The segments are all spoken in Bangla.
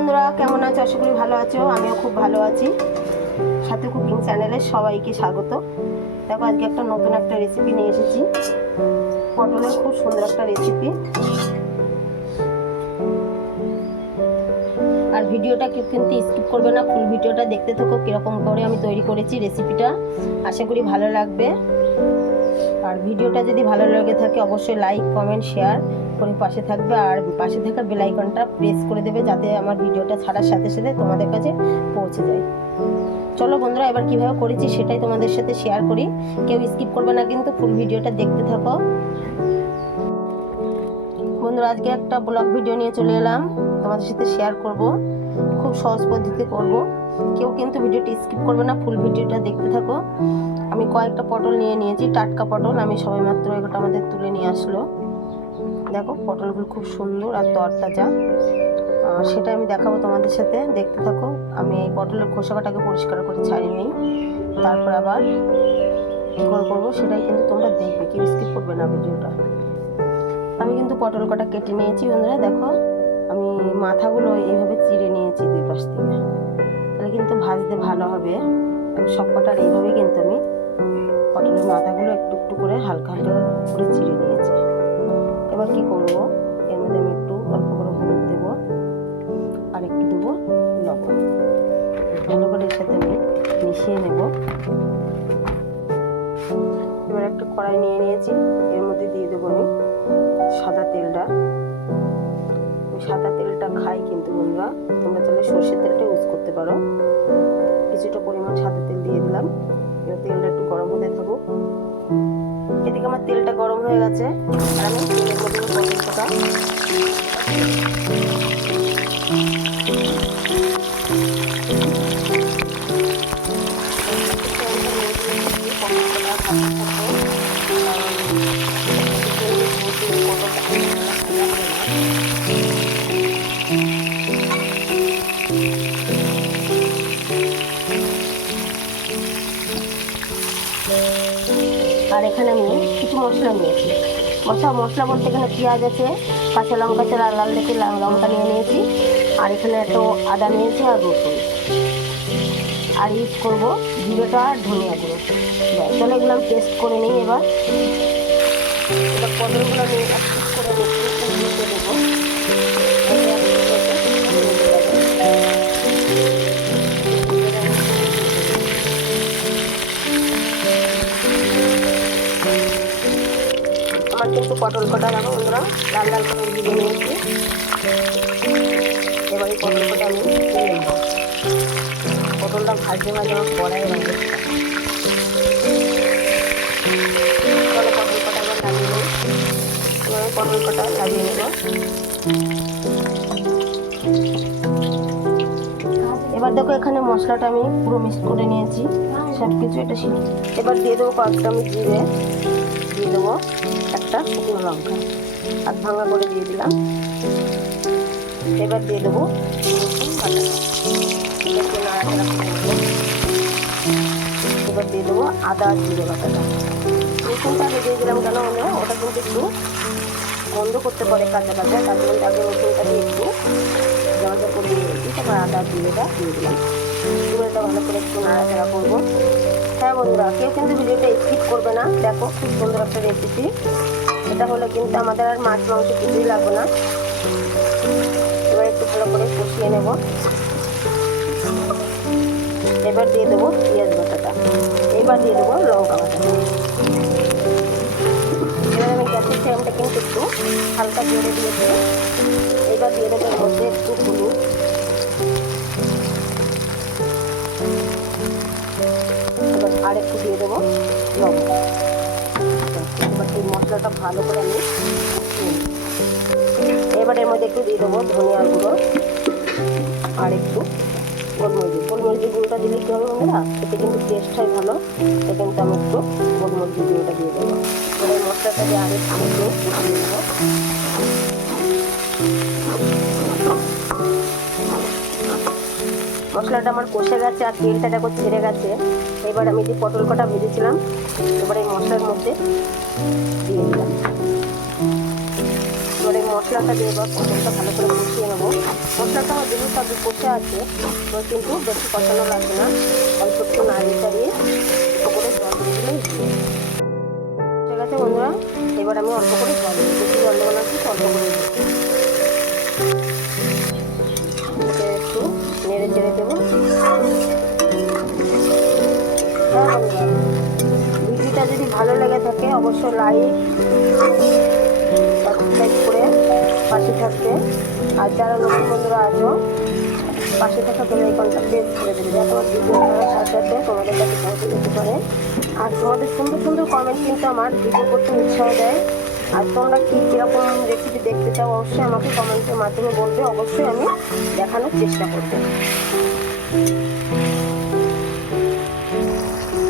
বন্ধুরা, কেমন আছো? আশা করি ভালো আছো। আমিও খুব ভালো আছি। সাথে কুকিং চ্যানেলে সবাইকে স্বাগত। দেখো, আজকে একটা নতুন একটা রেসিপি নিয়ে এসেছি। পটলের খুব সুন্দর একটা রেসিপি। আর ভিডিওটা কিন্তু স্কিপ করবে না, ফুল ভিডিওটা দেখতে থাকো কীরকম করে আমি তৈরি করেছি রেসিপিটা। আশা করি ভালো লাগবে। আর ভিডিওটা যদি ভালো লেগে থাকে অবশ্যই লাইক, কমেন্ট, শেয়ার করে পাশে থাকবে। আর পাশে থাকা বেল আইকনটা প্রেস করে দেবে যাতে আমার ভিডিওটা ছাড়ার সাথে সাথে তোমাদের কাছে পৌঁছে যায়। চলো বন্ধুরা, এবার কিভাবে করেছি সেটাই তোমাদের সাথে শেয়ার করি। কেউ স্কিপ করবে না, কিন্তু ফুল ভিডিওটা দেখতে থাকো। বন্ধুরা, আজকে একটা ব্লগ ভিডিও নিয়ে চলে এলাম, তোমাদের সাথে শেয়ার করব। খুব সহজ পদ্ধতিতে করব। কেউ কিন্তু ভিডিওটি স্কিপ করবে না, ফুল ভিডিওটা দেখতে থাকো। আমি কয়েকটা পটল নিয়েছি, টাটকা পটল। আমি সবেমাত্র এগুলো আমাদের তুলে নিয়ে আসলো। দেখো, পটলগুলো খুব সুন্দর আর তরতাজা। সেটা আমি দেখাবো তোমাদের সাথে, দেখতে থাকো। আমি এই পটলের খোসাটাকে পরিষ্কার করে ছাড়িয়ে নিই, তারপর আবার কী করে করবো সেটাই কিন্তু তোমরা দেখবে, কেউ স্কিপ করবে না ভিডিওটা। আমি কিন্তু পটল কটা কেটে নিয়েছি বন্ধুরা। দেখো, আমি মাথাগুলো এইভাবে চিড়ে নিয়েছি দুই পাশ থেকে, তাহলে কিন্তু ভাজতে ভালো হবে। সব কটার এইভাবেই কিন্তু আমি পটলের মাথাগুলো একটু একটু করে হালকা হালকা করে চিড়ে নিয়েছি। এবার কি করব, এর মধ্যে আমি একটু অল্প করে হলুদ দেবো আর একটু দেবো লবণ। ভালো করে এর সাথে আমি মিশিয়ে নেব। এবার একটা কড়াই নিয়েছি, এর মধ্যে দিয়ে দেবো আমি সাদা তেলটা। সাদা তেলটা খাই কিন্তু বন্ধুরা, তোমরা চাইলে সর্ষের তেলটা ইউজ করতে পারো। কিছুটা পরিমাণ সাদা তেল দিয়ে দিলাম। এবার তেলটা একটু গরম হতে থাকুক। এদিকে আমার তেলটা গরম হয়ে গেছে, আর আমি তেলের মধ্যে পটলটা আর এখানে আমি কিছু মশলা নিয়েছি। মশলা বলতে এখানে পেঁয়াজ আছে, কাঁচা লঙ্কা আছে, লাল লাল দেখে লঙ্কা নিয়ে নিয়েছি, আর এখানে একটু আদা নিয়েছি আর রসুন, আর ইউজ করবো জিরেটা আর ধনিয়া গুঁড়ো। চলো এগুলো আমি পেস্ট করে নিই। এবার পটলগুলো আমি করে দেবো। আমার কিন্তু পটল কটা রাখো বন্ধুরা, লাল লাল করে ভেজে নিয়েছি। এবার এই পটল কটা আমি দিয়ে নেব। পটলটা ভাজতে ভাজে আমার কড়াই লাগে। চলো পটল কটা এবার লাগিয়ে নেব। এবার পটল কটা লাগিয়ে নেব। এবার দেখো, এখানে মশলাটা আমি পুরো মিক্স করে নিয়েছি সব কিছু। এটা এবার দিয়ে দেবো কয়েকটা আমি জিরে, দিয়ে দেবো একটা শুকনো লঙ্কা আর ভাঙা করে দিয়ে দিলাম। এবার দিয়ে দেবো রসুন বাটা, একটু নাড়াচাড়া করে নেবো। এবার দিয়ে দেবো আদা আর জিরে বাটাটা। রসুনটা আগে দিয়ে দিলাম কেন হলে ওটা কিন্তু একটু বন্ধ করতে পারে কাঁচা কাঁচা, তার জন্য আগে রসুনটা দিয়ে একটু জলটা করে নিয়েছি। তারপর আদা জিরেটা দিয়ে দিলাম। জিরেটা ভালো করে একটু নাড়াচাড়া করবো। হ্যাঁ বন্ধুরা, কেউ কিন্তু ভিডিওটা স্কিপ করবে না। দেখো, খুব সুন্দর একটা রেসিপি। এটা হলে কিন্তু আমাদের আর মাছ মাংস কিছুই লাগবে না। এবার একটু ভালো করে কষিয়ে নেব। এবার দিয়ে দেবো পেঁয়াজ বাটাটা, এবার দিয়ে দেবো লঙ্কা বাটাটা। এবার আমি গ্যাসের ফ্লেমটা কিন্তু একটু হালকা জোরে দিয়েছি। এবার দিয়ে দেবো এর মধ্যে একটু হলুদ, এবার আর একটু দিয়ে দেবো লবণ। এবার এই মশলাটা ভালো করে আমি এবার এর মধ্যে একটু দিয়ে দেবো ধনিয়ার গুঁড়ো আর একটু গোলমরিচের গুঁড়োটা দিলে কী হবে বন্ধুরা, এতে কিন্তু টেস্ট হয় ভালো। এটা কিন্তু আমি একটু গোলমরিচের গুঁড়োটা দিয়ে দেবো। এবার এই মশলাটা দিয়ে আগে একটু কষিয়ে নেবো। মশলাটা আমার কষে গেছে আর তেলটা দেখো ছেড়ে গেছে। এবার আমি যে পটল কটা ভেজেছিলাম এবার এই মশলার মধ্যে দিয়ে দিলাম। এবার এই মশলাটা দিয়ে এবার পটলটা ভালো করে কষিয়ে নেবো। মশলাটা আমার যেহেতু আগে কষে আছে, তো কিন্তু বেশি কষানো লাগবে না, অল্প একটু নাড়িয়ে চাড়িয়ে করে জল দিয়ে দিলেই দিয়ে। ঠিক আছে বন্ধুরা, এবার আমি অল্প করে জল দিই, বেশি জল দেবো না, কিন্তু অল্প করে দিই। একটু নেড়ে চেড়ে দেবো। হ্যাঁ বন্ধুরা, ভিডিওটা যদি ভালো লেগে থাকে অবশ্যই লাইক সাবস্ক্রাইব করে পাশে থাকবে। আর যারা নতুন বন্ধুরা আছো, পাশে থাকা বেল আইকনটা প্রেস করে দেবে, যাতে আমার ভিডিও করার সাথে সাথে তোমাদের কাছে পৌঁছে যেতে পারে। আর তোমাদের সুন্দর সুন্দর কমেন্ট কিন্তু আমার ভিডিও করতে উৎসাহ দেয়। আর তোমরা কীরকম রেসিপি দেখতে চাও অবশ্যই আমাকে কমেন্টের মাধ্যমে বলবে, অবশ্যই আমি দেখানোর চেষ্টা করবো।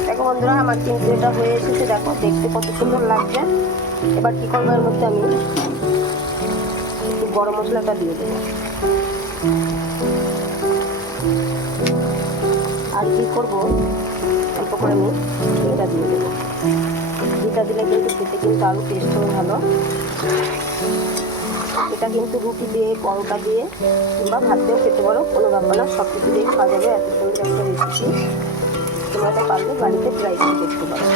দেখো বন্ধুরা, আমার কিন্তু এটা হয়ে এসেছে, দেখো দেখতে কত সুন্দর লাগছে। এবার কী করবো, এর মধ্যে আমি একটু গরম মশলাটা দিয়ে দেবো। আর কী করবো, অল্প করে আমি ঘিটা দিয়ে দেবো। ঘিটা দিলে কিন্তু খেতে কিন্তু আরও টেস্ট হবে ভালো। এটা কিন্তু রুটি দিয়ে, পরোটা দিয়ে কিংবা ভাত দিয়েও খেতে পারো, কোনো ব্যাপার না, সব কিছু দিয়েই খাওয়া যাবে। এত সুন্দর একটা রেসিপি, তোমরা এটা পারলে বাড়িতে ট্রাই করে দেখতে পারো।